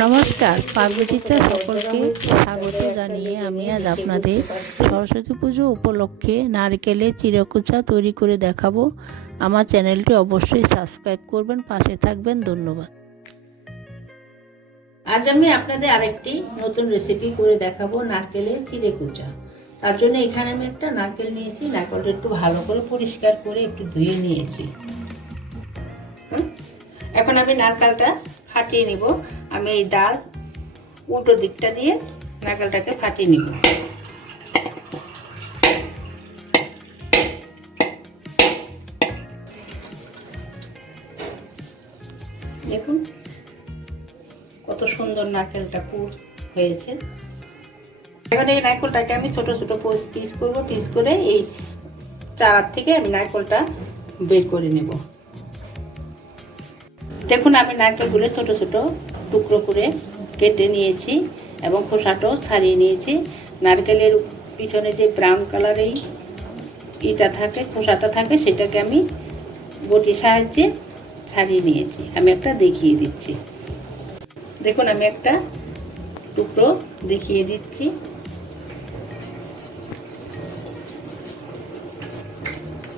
নমস্কার, পাকবিচিত্রা সকলকে স্বাগত জানিয়ে আমি আজ আপনাদের সরস্বতী পুজো উপলক্ষে নারকেলের চিরকুচা তৈরি করে দেখাবো। আমার চ্যানেলটি অবশ্যই সাবস্ক্রাইব করবেন, পাশে থাকবেন। ধন্যবাদ। আজ আমি আপনাদের আরেকটি নতুন রেসিপি করে দেখাবো, নারকেলের চিড়েকুচা। তার জন্য এখানে আমি একটা নারকেল নিয়েছি। নারকেলটা একটু ভালো করে পরিষ্কার করে একটু ধুয়ে নিয়েছি। এখন আমি নারকেলটা ফাটিয়ে নিব। আমি এই ডাল উল্টো দিকটা দিয়ে নারকেলটাকে ফাটিয়ে নিব। দেখুন কত সুন্দর নারকেলটা পুর হয়েছে। এখন এই নারকেলটাকে আমি ছোট ছোট পিস করব। পিস করে এই চারার থেকে আমি নারকেলটা বের করে নেব। দেখুন আমি নারকেলগুলো ছোট ছোট টুকরো করে কেটে নিয়েছি এবং খোসাটাও ছাড়িয়ে নিয়েছি। নারকেলের পিছনে যে ব্রাউন কালারের ইটা থাকে, খোসাটা থাকে, সেটাকে আমি বটির সাহায্যে ছাড়িয়ে নিয়েছি। আমি একটা দেখিয়ে দিচ্ছি। দেখুন আমি একটা টুকরো দেখিয়ে দিচ্ছি।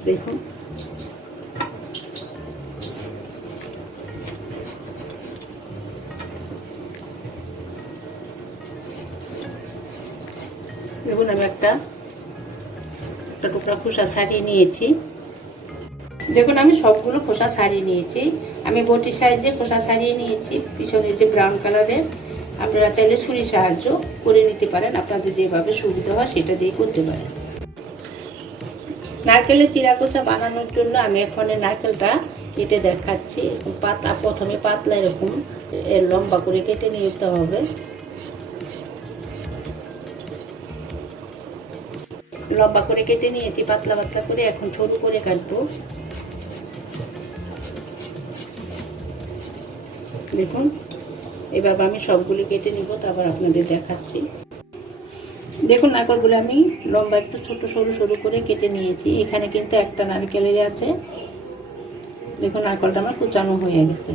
দেখুন দেখুন আমি একটা টুকরা খোসা ছাড়িয়ে নিয়েছি। দেখুন আমি সবগুলো খোসা ছাড়িয়ে নিয়েছি। আমি বটির সাহায্যে খোসা ছাড়িয়ে নিয়েছি। পিছনে যে ব্রাউন কালারের, আপনারা চাইলে ছুরির সাহায্য করে নিতে পারেন। আপনাদের যেভাবে সুবিধা হয় সেটা দিয়ে করতে পারেন। নারকেলের চিড়াকোচা বানানোর জন্য আমি এখন নারকেলটা কেটে দেখাচ্ছি। প্রথমে পাতলা এরকম লম্বা করে কেটে নিতে হবে। লম্বা করে কেটে নিয়েছি পাতলা পাতলা করে। এখন ছোট করে কাটবো। দেখুন এভাবে আমি সবগুলি কেটে নিব, তারপর আপনাদের দেখাচ্ছি। দেখুন নারকেলগুলো আমি লম্বা একটু ছোট সরু সরু করে কেটে নিয়েছি। এখানে কিন্তু একটা নারকেলের আছে। দেখুন নারকেলটা আমার কুচানো হয়ে গেছে।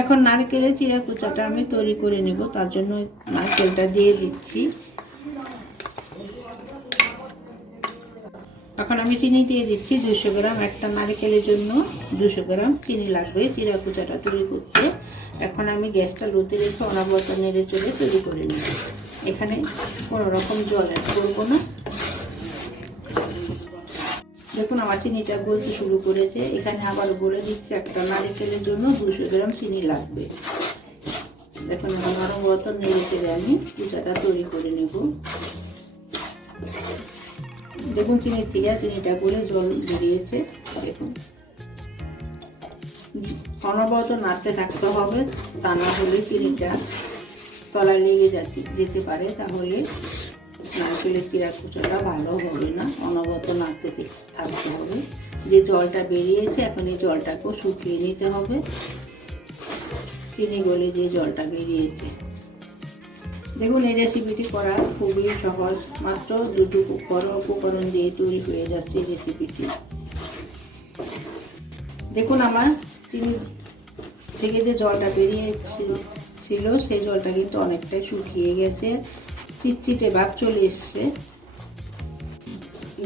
এখন নারকেলের চিড়া কুচাটা আমি তৈরি করে নিব। তার জন্য নারকেলটা দিয়ে দিচ্ছি। এখন আমি চিনি দিয়ে দিচ্ছি 200 গ্রাম। একটা নারকেলের জন্য 200 গ্রাম চিনি লাগবে চিড়া কুচাটা তৈরি করতে। এখন আমি গ্যাসটা লোতে রেখে অনবরত নেড়ে চড়ে তৈরি করে নেব। এখানে কোনো রকম জল অ্যাড করবো না। দেখুন আমার চিনিটা গলতে শুরু করেছে। এখানে আবার বলে দিচ্ছি একটা নারকেলের জন্য 200 গ্রাম চিনি লাগবে। দেখুন এখন অনবরত নেড়ে চেড়ে আমি কুচাটা তৈরি করে নেব। দেখুন চিনির থেকে চিনিটা গলে জল বেরিয়েছে। দেখুন অনবরত নাড়তে থাকতে হবে, তা না হলে চিনিটা তলায় লেগে যেতে পারে। তাহলে নারকেলের চিড়া কুচাটা ভালো হবে না। অনবরত নাড়তে থাকতে হবে। যে জলটা বেরিয়েছে এখন এই জলটাকেও শুকিয়ে নিতে হবে। চিনি গলে যে জলটা বেরিয়েছে। দেখুন এই রেসিপিটি করা খুবই সহজ। মাত্র দুটো উপকরণ দিয়ে তৈরি হয়ে যাচ্ছে রেসিপিটি। দেখুন আমার চিনি থেকে যে জলটা বেরিয়েছিল সেই জলটা কিন্তু অনেকটাই শুকিয়ে গেছে। চিটচিটে ভাব চলে এসছে।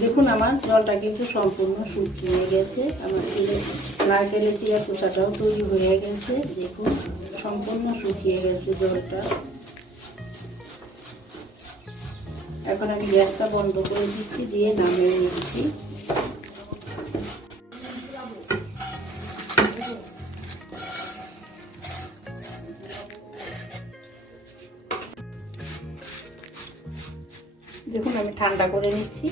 দেখুন আমার জলটা কিন্তু সম্পূর্ণ শুকিয়ে গেছে। আমার নারকেলের চিড়া কুচাটাও তৈরি হয়ে গেছে। দেখুন সম্পূর্ণ শুকিয়ে গেছে জলটা। এখন আমি গ্যাসটা বন্ধ করে দিচ্ছি, দিয়ে নামিয়ে নিচ্ছি। দেখুন আমি ঠান্ডা করে নিচ্ছি।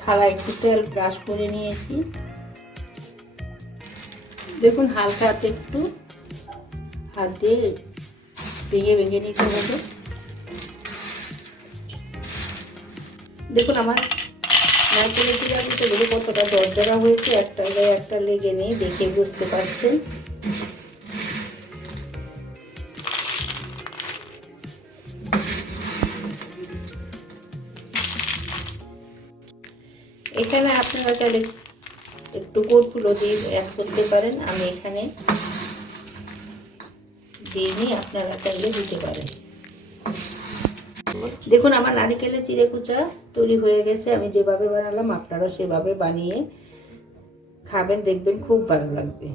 থালায় একটু তেল ব্রাশ করে নিয়েছি। দেখুন হালকা হাতে একটু হাত দিয়ে ভেঙে ভেঙে নিতে হবে। দেখুন আমার নারকেলের চিড়া কুচাগুলো কতটা দরদরা হয়েছে, একটা গায়ে একটা লেগে নেই, দেখে বুঝতে পারছেন। এখানে আপনারা চাইলে একটু কর্পূরও দিয়ে অ্যাড করতে পারেন, আমি এখানে দিইনি, আপনারা চাইলে দিতে পারেন। দেখুন আমার নারিকেলের চিড়ে কুচা তৈরি হয়ে গেছে। আমি যেভাবে বানালাম আপনারা সেভাবে বানিয়ে খাবেন, দেখবেন খুব ভালো লাগবে।